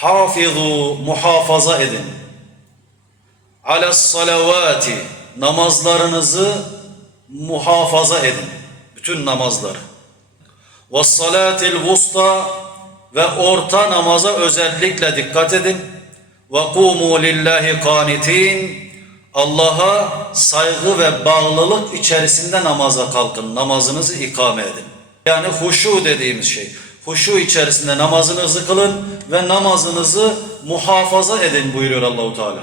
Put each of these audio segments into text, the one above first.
Hafizu muhafaza edin. Alas salavati namazlarınızı muhafaza edin. Bütün namazları. Ve salatil vusta ve orta namaza özellikle dikkat edin. Ve kumu lillahi kanitin Allah'a saygı ve bağlılık içerisinde namaza kalkın. Namazınızı ikame edin. Yani huşu dediğimiz şey. Huşu içerisinde namazınızı kılın ve namazınızı muhafaza edin buyuruyor Allahu Teala.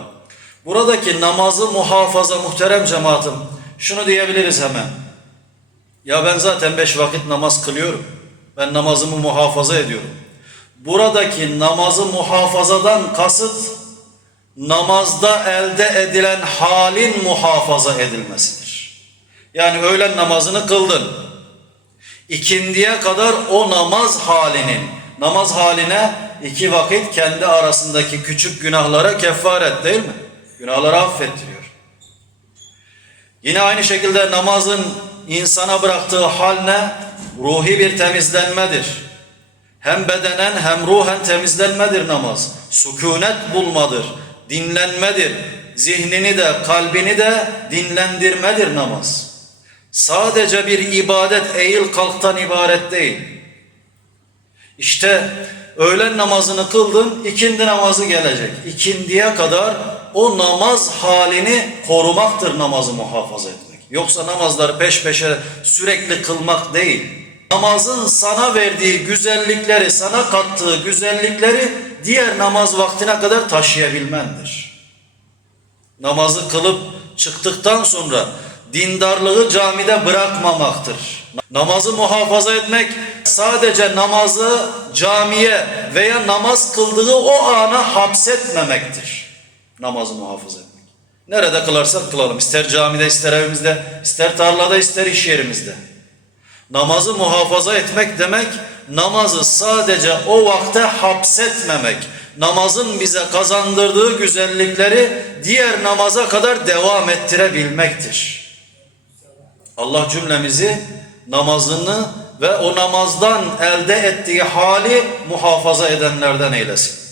Buradaki namazı muhafaza muhterem cemaatim. Şunu diyebiliriz hemen. Ya ben zaten beş vakit namaz kılıyorum. Ben namazımı muhafaza ediyorum. Buradaki namazı muhafazadan kasıt namazda elde edilen halin muhafaza edilmesidir. Yani öğlen namazını kıldın. İkindiye kadar o namaz halinin, namaz haline iki vakit kendi arasındaki küçük günahlara kefaret değil mi? Günahları affettiriyor. Yine aynı şekilde namazın insana bıraktığı hal ne? Ruhi bir temizlenmedir. Hem bedenen hem ruhen temizlenmedir namaz. Sükunet bulmadır, dinlenmedir. Zihnini de kalbini de dinlendirmedir namaz. Sadece bir ibadet eğil kalktan ibaret değil. İşte öğlen namazını kıldın, ikindi namazı gelecek. İkindiye kadar o namaz halini korumaktır namazı muhafaza etmek. Yoksa namazları peş peşe sürekli kılmak değil. Namazın sana verdiği güzellikleri, sana kattığı güzellikleri diğer namaz vaktine kadar taşıyabilmendir. Namazı kılıp çıktıktan sonra dindarlığı camide bırakmamaktır. Namazı muhafaza etmek sadece namazı camiye veya namaz kıldığı o ana hapsetmemektir. Namazı muhafaza etmek. Nerede kılarsak kılalım. İster camide, ister evimizde, ister tarlada, ister iş yerimizde. Namazı muhafaza etmek demek, namazı sadece o vakte hapsetmemek. Namazın bize kazandırdığı güzellikleri diğer namaza kadar devam ettirebilmektir. Allah cümlemizi namazını ve o namazdan elde ettiği hali muhafaza edenlerden eylesin.